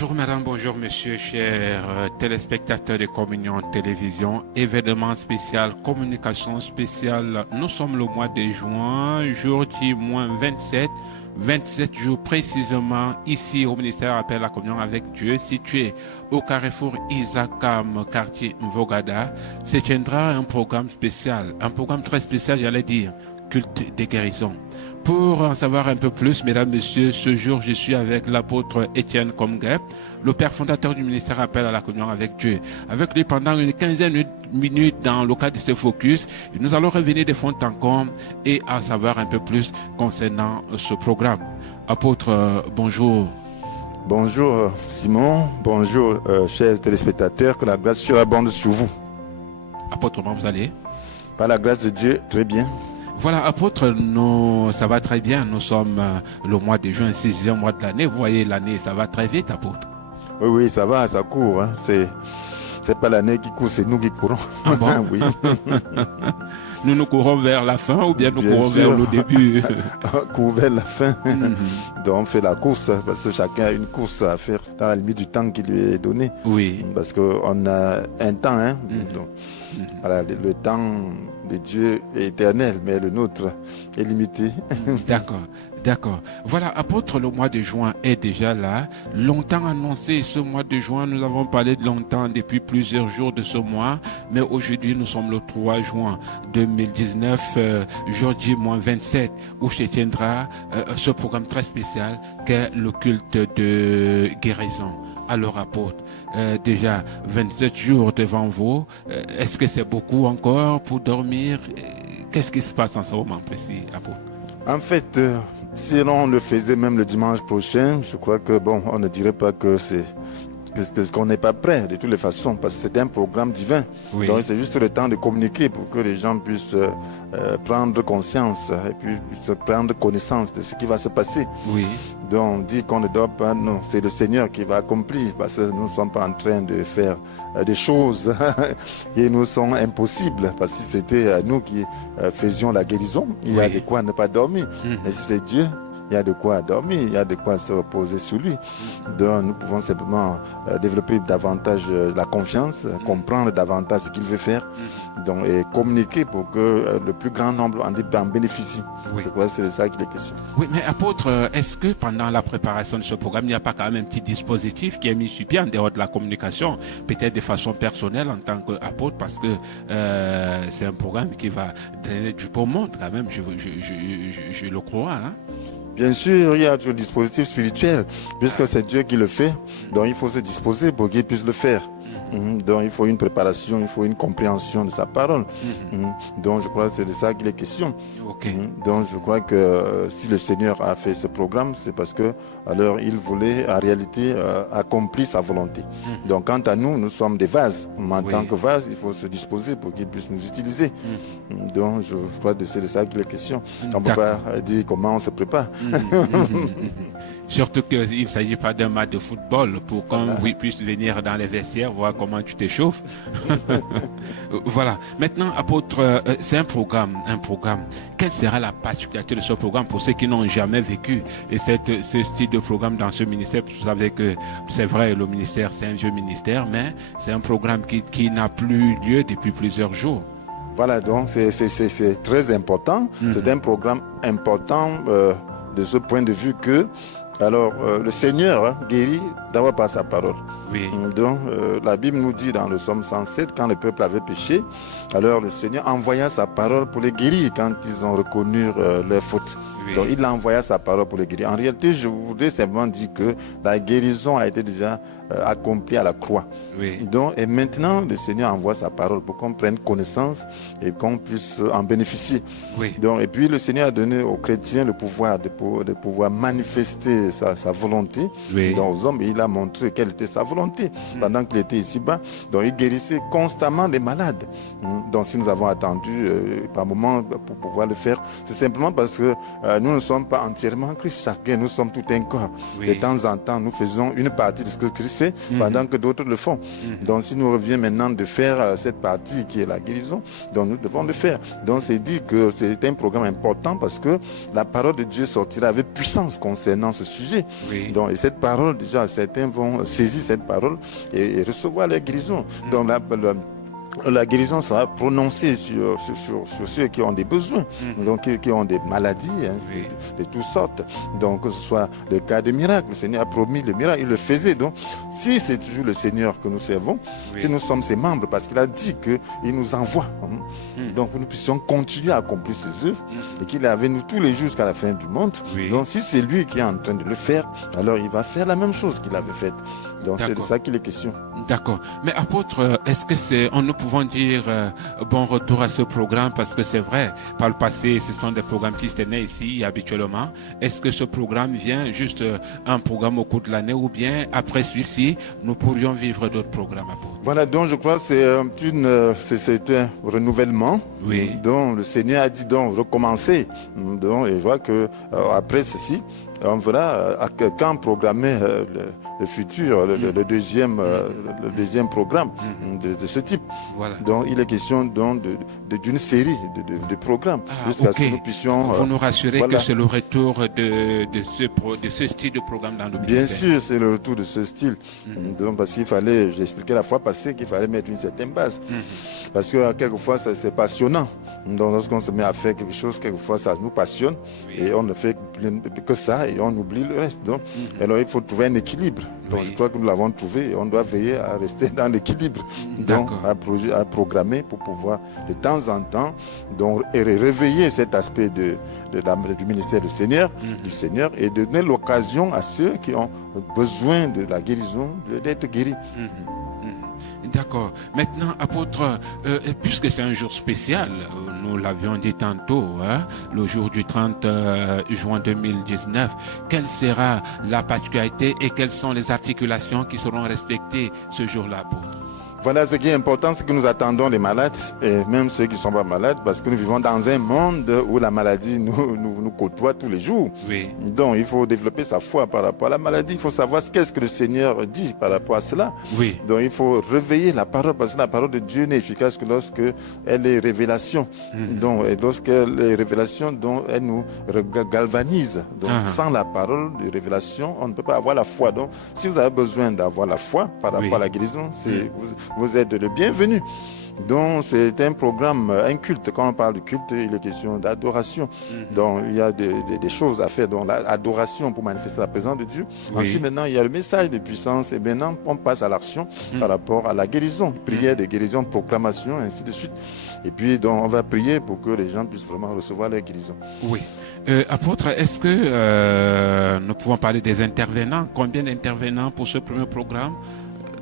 Bonjour madame, bonjour monsieur, chers téléspectateurs de Communion Télévision, événement spécial, communication spéciale. Nous sommes le mois de juin, jour J-27 jours précisément ici au ministère Appel à la Communion avec Dieu, situé au carrefour Isakam, quartier Mvogada. Se tiendra un programme spécial, un programme très spécial, j'allais dire, culte des guérisons. Pour en savoir un peu plus, mesdames, messieurs, ce jour, je suis avec l'apôtre Étienne Komgep, le père fondateur du ministère Appel à la Communion avec Dieu. Avec lui pendant une quinzaine de minutes dans le cadre de ce focus, nous allons revenir de fond en comble et en savoir un peu plus concernant ce programme. Apôtre, bonjour. Bonjour Simon, bonjour chers téléspectateurs, que la grâce surabonde sur vous. Apôtre, comment vous allez? Par la grâce de Dieu, très bien. Voilà, apôtre, ça va très bien. Nous sommes le mois de juin, 6e mois de l'année. Vous voyez, l'année, ça va très vite, apôtre. Oui, ça va, ça court. Hein. C'est pas l'année qui court, c'est nous qui courons. Ah bon? Oui. Nous courons vers la fin ou bien nous Bien courons sûr. vers le début? Court vers la fin. Donc on fait la course, parce que chacun a une course à faire dans la limite du temps qui lui est donné. Oui. Parce qu'on a un temps. Hein. Donc, voilà, le temps de Dieu est éternel, mais le nôtre est limité. D'accord, d'accord. Voilà, apôtre, le mois de juin est déjà là. Longtemps annoncé, ce mois de juin, nous avons parlé de longtemps depuis plusieurs jours de ce mois, mais aujourd'hui nous sommes le 3 juin 2019, jour J-27, où se tiendra ce programme très spécial qu'est le culte de guérison. Alors apôtre, déjà 27 jours devant vous, est-ce que c'est beaucoup encore pour dormir? Qu'est-ce qui se passe en ce moment précis, apôtre? En fait, si on le faisait même le dimanche prochain, je crois que bon, on ne dirait pas que qu'on n'est pas prêt de toutes les façons, parce que c'est un programme divin. Oui. Donc c'est juste le temps de communiquer pour que les gens puissent prendre conscience et puis puissent prendre connaissance de ce qui va se passer. Oui. Donc on dit qu'on ne dort pas, non, c'est le Seigneur qui va accomplir, parce que nous ne sommes pas en train de faire des choses qui nous sont impossibles, parce que si c'était nous qui faisions la guérison, il y a de quoi ne pas dormir. Et si c'est Dieu, il y a de quoi dormir, il y a de quoi se reposer sur lui. Donc nous pouvons simplement développer davantage la confiance, comprendre davantage ce qu'il veut faire, donc, et communiquer pour que le plus grand nombre en bénéficie. Oui. Je crois que c'est de ça qu'il est question. Oui, mais apôtre, est-ce que pendant la préparation de ce programme, il n'y a pas quand même un petit dispositif qui est mis sur pied en dehors de la communication, peut-être de façon personnelle en tant qu'apôtre, parce que c'est un programme qui va drainer du beau monde quand même, je le crois. Hein? Bien sûr, il y a le dispositif spirituel, puisque c'est Dieu qui le fait, donc il faut se disposer pour qu'il puisse le faire. Donc il faut une préparation, il faut une compréhension de sa parole. Donc je crois que c'est de ça qu'il est question. Okay. Donc je crois que si le Seigneur a fait ce programme, c'est parce que alors il voulait en réalité accomplir sa volonté. Donc quant à nous, nous sommes des vases. En tant que vase, il faut se disposer pour qu'il puisse nous utiliser. Donc je crois que c'est de ça qu'il est question. On ne peut pas dire comment on se prépare. Surtout qu'il ne s'agit pas d'un match de football pour qu'on puisse venir dans les vestiaires, voir comment tu t'échauffes. Voilà. Maintenant, apôtre, c'est un programme. Quelle sera la particularité de ce programme pour ceux qui n'ont jamais vécu ce style de programme dans ce ministère? Vous savez que c'est vrai, le ministère, c'est un vieux ministère, mais c'est un programme qui n'a plus lieu depuis plusieurs jours. Voilà, donc c'est très important. C'est un programme important de ce point de vue que alors le Seigneur guérit d'abord par sa parole. Oui. Donc la Bible nous dit dans le psaume 107, quand le peuple avait péché, alors le Seigneur envoya sa parole pour les guérir quand ils ont reconnu leurs fautes. Oui. Donc il envoya sa parole pour les guérir. En réalité, je voudrais simplement dire que la guérison a été déjà accomplie à la croix. Oui. Donc, et maintenant, le Seigneur envoie sa parole pour qu'on prenne connaissance et qu'on puisse en bénéficier. Oui. Donc, et puis le Seigneur a donné aux chrétiens le pouvoir de pouvoir manifester sa volonté. Oui. Donc, aux hommes, il a montré quelle était sa volonté. volonté pendant qu'il était ici-bas. Donc il guérissait constamment les malades. Donc si nous avons attendu par moment pour pouvoir le faire, c'est simplement parce que nous ne sommes pas entièrement Christ. Chacun, nous sommes tout un corps. De temps en temps, nous faisons une partie de ce que Christ fait pendant que d'autres le font. Donc si nous revient maintenant de faire cette partie qui est la guérison, donc nous devons le faire. Donc c'est dit que c'est un programme important parce que la parole de Dieu sortira avec puissance concernant ce sujet. Donc, et cette parole, déjà, certains vont saisir cette parole et recevoir la guérison. Donc la guérison sera prononcée sur ceux qui ont des besoins, donc qui ont des maladies de toutes sortes. Donc que ce soit le cas de miracle, le Seigneur a promis le miracle, il le faisait. Donc si c'est toujours le Seigneur que nous servons, si nous sommes ses membres, parce qu'il a dit qu'il nous envoie, donc nous puissions continuer à accomplir ses œuvres et qu'il est avec nous tous les jours jusqu'à la fin du monde. Donc si c'est lui qui est en train de le faire, alors il va faire la même chose qu'il avait faite. Donc c'est de ça qu'il est question. D'accord. Mais apôtre, est-ce que nous pouvons dire bon retour à ce programme, parce que c'est vrai, par le passé, ce sont des programmes qui se tenaient ici habituellement. Est-ce que ce programme vient juste un programme au cours de l'année, ou bien après celui-ci, nous pourrions vivre d'autres programmes, apôtre? Voilà, donc je crois que c'est un renouvellement. Donc le Seigneur a dit donc recommencer. Donc, et je vois que après ceci, on verra quand programmer le futur, le deuxième programme de ce type. Donc il est question d'une série de programmes jusqu'à ce que nous puissions... Vous nous rassurez que c'est le retour de ce style de programme dans le ministère? Bien sûr, c'est le retour de ce style. Donc, parce qu'il fallait, j'ai expliqué la fois passée qu'il fallait mettre une certaine base. Parce que quelquefois c'est passionnant. Donc lorsqu'on se met à faire quelque chose, quelquefois ça nous passionne et on ne fait que ça et on oublie le reste. Donc, alors il faut trouver un équilibre. Donc je crois que nous l'avons trouvé et on doit veiller à rester dans l'équilibre. Donc à programmer pour pouvoir de temps en temps donc réveiller cet aspect du ministère du Seigneur et donner l'occasion à ceux qui ont besoin de la guérison d'être guéris. D'accord. Maintenant, apôtre, puisque c'est un jour spécial, nous l'avions dit tantôt, le jour du 30 juin 2019, quelle sera la particularité et quelles sont les articulations qui seront respectées ce jour-là, apôtre? Voilà, ce qui est important, c'est que nous attendons les malades, et même ceux qui ne sont pas malades, parce que nous vivons dans un monde où la maladie nous côtoie tous les jours. Donc, il faut développer sa foi par rapport à la maladie. Il faut savoir qu'est-ce que le Seigneur dit par rapport à cela. Donc, il faut réveiller la parole, parce que la parole de Dieu n'est efficace que lorsque elle est révélation. Donc, et lorsqu'elle est révélation, donc, elle nous galvanise. Donc, sans la parole de révélation, on ne peut pas avoir la foi. Donc, si vous avez besoin d'avoir la foi par rapport à la guérison, vous êtes le bienvenu. Donc c'est un programme, un culte. Quand on parle de culte, il est question d'adoration. Donc il y a des choses à faire. Donc l'adoration pour manifester la présence de Dieu. Ensuite maintenant il y a le message de puissance. Et maintenant on passe à l'action par rapport à la guérison. Prière de guérison, proclamation, ainsi de suite. Et puis donc on va prier pour que les gens puissent vraiment recevoir leur guérison. Apôtre, est-ce que nous pouvons parler des intervenants? Combien d'intervenants pour ce premier programme?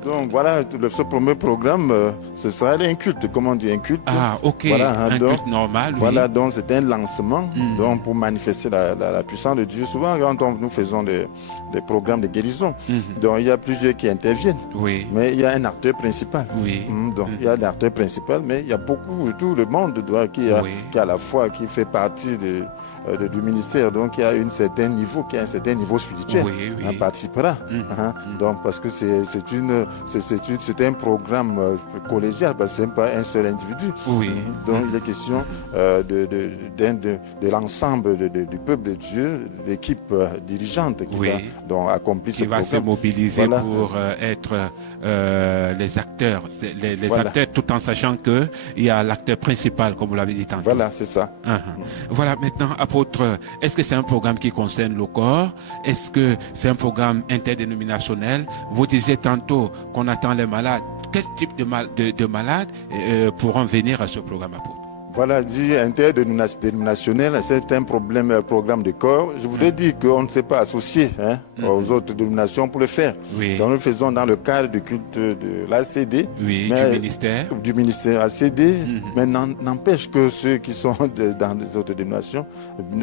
Donc voilà, ce premier programme, ce sera un culte, comment on dit, un culte. Voilà, un culte normal. Voilà, donc c'est un lancement donc, pour manifester la puissance de Dieu. Souvent, quand nous faisons des programmes de guérison, donc il y a plusieurs qui interviennent, mais il y a un acteur principal. Donc il y a un acteur principal, mais il y a beaucoup, tout le monde qui a la foi, qui fait partie du ministère, donc qui a un certain niveau spirituel, participera. Donc parce que c'est un programme collégial, parce que ce n'est pas un seul individu. Donc il est question de l'ensemble du peuple de Dieu, l'équipe dirigeante qui va donc accomplir ce programme. Qui va se mobiliser pour être les acteurs, les acteurs, tout en sachant qu'il y a l'acteur principal, comme vous l'avez dit tantôt. Voilà, c'est ça. Voilà, maintenant, apôtre, est-ce que c'est un programme qui concerne le corps? Est-ce que c'est un programme interdénominationnel? Vous disiez tantôt qu'on attend les malades. Quel type de malades pourront venir à ce programme, apôtre? Voilà, dit interdénominationnel, c'est un programme de corps. Je voudrais dire qu'on ne s'est pas associé aux autres dénominations pour le faire. Oui. Donc nous le faisons dans le cadre du culte de l'ACD. Oui, du ministère ACD, mais n'empêche que ceux qui sont dans les autres dénominations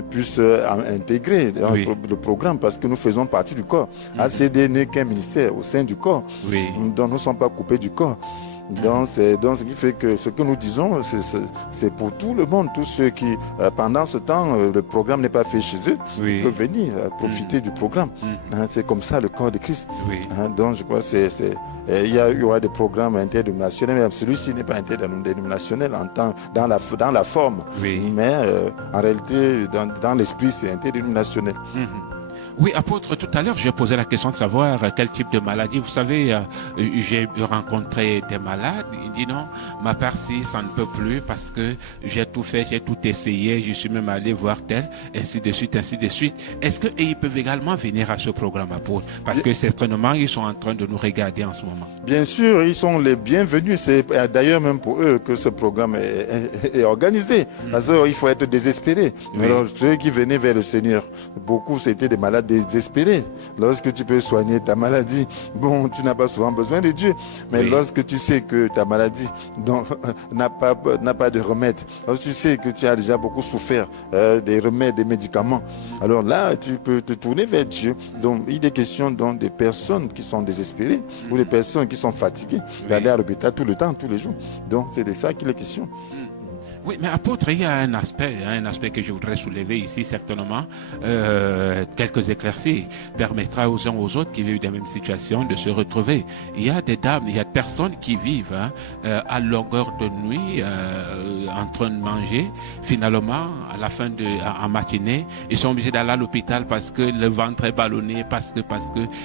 puissent intégrer le programme parce que nous faisons partie du corps. ACD n'est qu'un ministère au sein du corps. Oui. Donc nous ne sommes pas coupés du corps. Donc, ce qui fait que ce que nous disons, c'est pour tout le monde, tous ceux qui, pendant ce temps, le programme n'est pas fait chez eux, peuvent venir profiter du programme. C'est comme ça le corps de Christ. Donc, je crois que il y aura des programmes interdénominationnels, mais celui-ci n'est pas interdénominationnel dans la forme, mais en réalité, dans l'esprit, c'est interdénominationnel. Oui, apôtre, tout à l'heure, j'ai posé la question de savoir quel type de maladie. Vous savez, j'ai rencontré des malades. Ils disent non, ma partie, ça ne peut plus parce que j'ai tout fait, j'ai tout essayé. Je suis même allé voir tel, ainsi de suite, ainsi de suite. Est-ce qu'ils peuvent également venir à ce programme, apôtre? Parce que certainement, ils sont en train de nous regarder en ce moment. Bien sûr, ils sont les bienvenus. C'est d'ailleurs même pour eux que ce programme est organisé. Parce qu'il faut être désespéré. Alors, ceux qui venaient vers le Seigneur, beaucoup, c'était des malades désespéré. Lorsque tu peux soigner ta maladie, bon, tu n'as pas souvent besoin de Dieu. Mais lorsque tu sais que ta maladie n'a pas de remède, lorsque tu sais que tu as déjà beaucoup souffert des remèdes, des médicaments, alors là, tu peux te tourner vers Dieu. Donc, il est question donc des personnes qui sont désespérées ou des personnes qui sont fatiguées d'aller à l'hôpital tout le temps, tous les jours. Donc, c'est de ça qu'il est question. Oui, mais apôtre, il y a un aspect que je voudrais soulever ici, certainement. Quelques éclaircies permettra aux uns aux autres qui vivent dans la même situation de se retrouver. Il y a des dames, il y a des personnes qui vivent à longueur de nuit en train de manger. Finalement, à la fin en matinée, ils sont obligés d'aller à l'hôpital parce que le ventre est ballonné, parce que.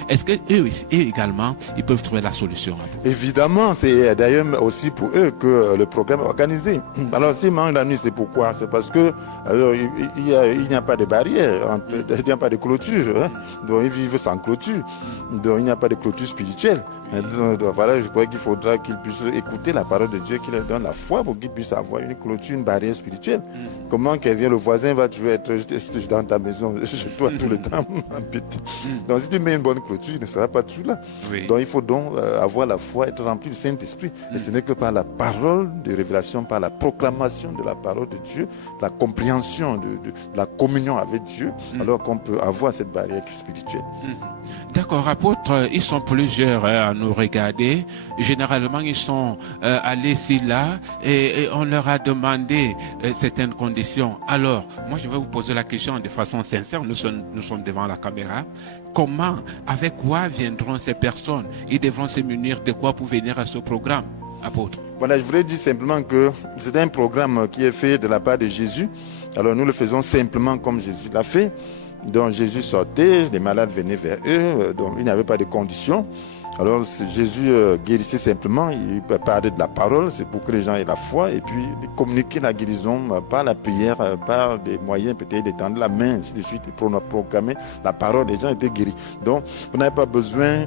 Est-ce que eux également, ils peuvent trouver la solution? Évidemment, c'est d'ailleurs aussi pour eux que le programme est organisé. Alors, si mange la nuit, c'est pourquoi? C'est parce que alors, il n'y a pas de barrière, il n'y a pas de clôture. Donc ils vivent sans clôture. Donc il n'y a pas de clôture spirituelle. Donc, voilà, je crois qu'il faudra qu'ils puissent écouter la parole de Dieu, qui leur donne la foi pour qu'ils puissent avoir une clôture, une barrière spirituelle. Comment le voisin va toujours être dans ta maison, chez toi tout le temps, Donc si tu mets une bonne clôture, il ne sera pas toujours là. Donc il faut donc avoir la foi, être rempli du Saint-Esprit. Et ce n'est que par la parole de révélation, par la proclamation de la parole de Dieu, la compréhension de la communion avec Dieu, alors qu'on peut avoir cette barrière spirituelle. D'accord, apôtre, ils sont plusieurs à nous regarder. Généralement, ils sont allés ici, là, et on leur a demandé certaines conditions. Alors, moi, je vais vous poser la question de façon sincère. Nous sommes devant la caméra. Comment, avec quoi viendront ces personnes? Ils devront se munir de quoi pour venir à ce programme, apôtre? Voilà, je voulais dire simplement que c'est un programme qui est fait de la part de Jésus. Alors, nous le faisons simplement comme Jésus l'a fait. Donc Jésus sortait, les malades venaient vers eux, donc il n'y avait pas de conditions. Alors Jésus guérissait simplement, il parlait de la parole, c'est pour que les gens aient la foi et puis communiquer la guérison par la prière, par des moyens peut-être d'étendre la main, ainsi de suite, pour proclamer la parole, les gens étaient guéris. Donc vous n'avez pas besoin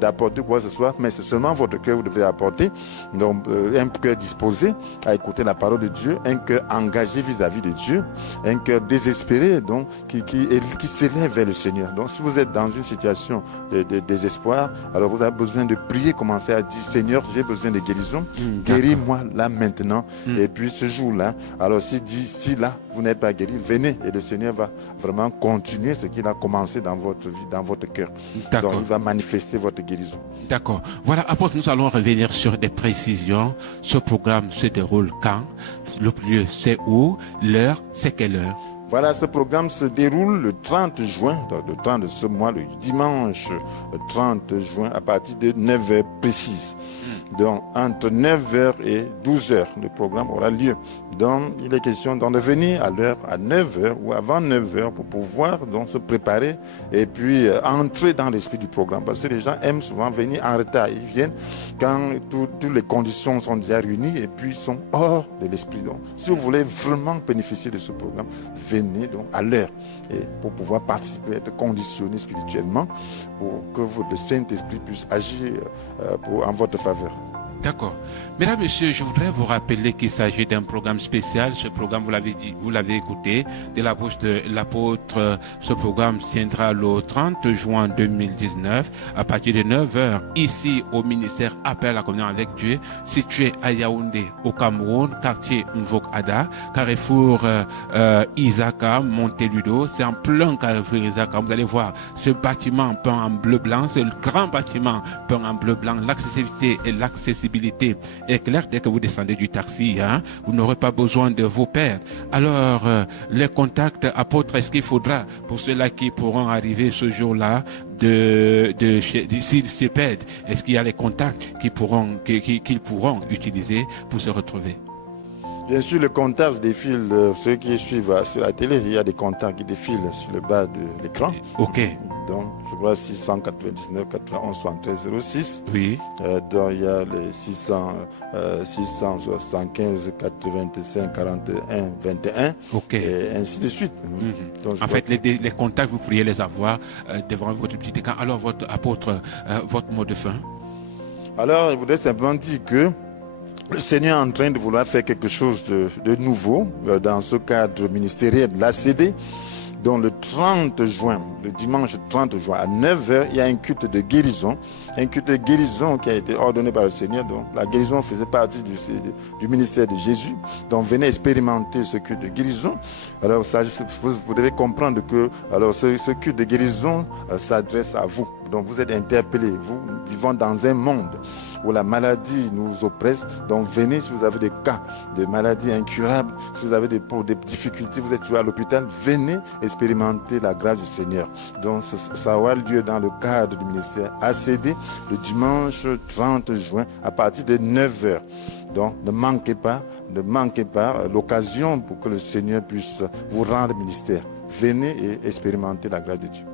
d'apporter quoi que ce soit, mais c'est seulement votre cœur que vous devez apporter. Donc un cœur disposé à écouter la parole de Dieu, un cœur engagé vis-à-vis de Dieu, un cœur désespéré donc qui s'élève vers le Seigneur. Donc si vous êtes dans une situation de désespoir, alors vous avez besoin de prier, commencer à dire Seigneur, j'ai besoin de guérison, guéris-moi là maintenant. Et puis ce jour-là, alors si là vous n'êtes pas guéri, venez et le Seigneur va vraiment continuer ce qu'il a commencé dans votre vie, dans votre cœur. Donc il va manifester votre guérison. D'accord. Voilà, apôtre, nous allons revenir sur des précisions. Ce programme se déroule quand? Le lieu c'est où? L'heure c'est quelle heure? Voilà, ce programme se déroule le 30 juin, le 30 de ce mois, le dimanche 30 juin, à partir de 9h précises. Donc, entre 9h et 12h, le programme aura lieu. Donc, il est question d'en venir à l'heure à 9h ou avant 9h pour pouvoir donc se préparer et puis entrer dans l'esprit du programme. Parce que les gens aiment souvent venir en retard. Ils viennent quand toutes les conditions sont déjà réunies et puis ils sont hors de l'esprit. Donc, si vous voulez vraiment bénéficier de ce programme, venez donc à l'heure et pour pouvoir participer, être conditionné spirituellement pour que le Saint-Esprit puisse agir en votre faveur. D'accord. Mesdames, Messieurs, je voudrais vous rappeler qu'il s'agit d'un programme spécial. Ce programme, vous l'avez dit, vous l'avez écouté, de la bouche de l'apôtre. Ce programme tiendra le 30 juin 2019 à partir de 9h ici au ministère Appel à la communion avec Dieu, situé à Yaoundé, au Cameroun, quartier Mvok-Ada, carrefour Isaka, Monteludo. C'est en plein carrefour Isaka. Vous allez voir ce bâtiment peint en bleu-blanc. C'est le grand bâtiment peint en bleu-blanc. L'accessibilité et l'accessibilité est claire dès que vous descendez du taxi. Vous n'aurez pas besoin de vous perdre. Alors, les contacts, apôtres, est-ce qu'il faudra, pour ceux-là qui pourront arriver ce jour-là, s'ils se perdent, est-ce qu'il y a les contacts qu'ils pourront utiliser pour se retrouver? Bien sûr, le contacts défile, ceux qui suivent sur la télé, il y a des contacts qui défilent sur le bas de l'écran. Ok. Donc, je crois 699 91 73 06. Oui. Donc, il y a les 675 85 41 21. Ok. Et ainsi de suite. Donc, en fait, les contacts, vous pourriez les avoir devant votre petit écran. Alors, votre apôtre, votre mot de fin? Alors, je voudrais simplement dire que le Seigneur est en train de vouloir faire quelque chose de nouveau dans ce cadre ministériel de l'ACD. Donc le 30 juin, le dimanche 30 juin à 9h, il y a un culte de guérison. Un culte de guérison qui a été ordonné par le Seigneur. Donc la guérison faisait partie du ministère de Jésus. Donc venez expérimenter ce culte de guérison. Alors ça, vous devez comprendre que alors, ce culte de guérison s'adresse à vous. Donc vous êtes interpellés. Vous vivons dans un monde où la maladie nous oppresse. Donc venez si vous avez des cas de maladies incurables, si vous avez des difficultés, vous êtes toujours à l'hôpital, venez expérimenter la grâce du Seigneur. Donc ça aura lieu dans le cadre du ministère ACD le dimanche 30 juin à partir de 9h. Donc ne manquez pas l'occasion pour que le Seigneur puisse vous rendre ministère. Venez et expérimenter la grâce de Dieu.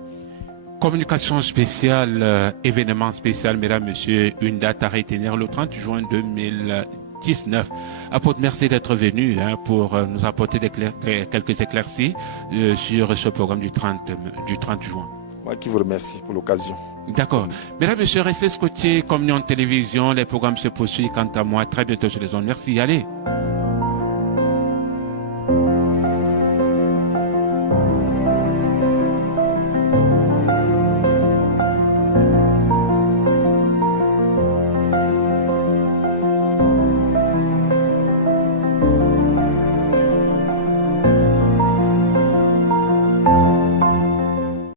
Communication spéciale, événement spécial, mesdames, messieurs, une date à retenir le 30 juin 2019. Apôtre, merci d'être venu pour nous apporter quelques éclaircies sur ce programme du 30 juin. Moi qui vous remercie pour l'occasion. D'accord. Mesdames, messieurs, restez scotchés, Communion Télévision, les programmes se poursuivent. Quant à moi, très bientôt sur les ondes. Merci, allez.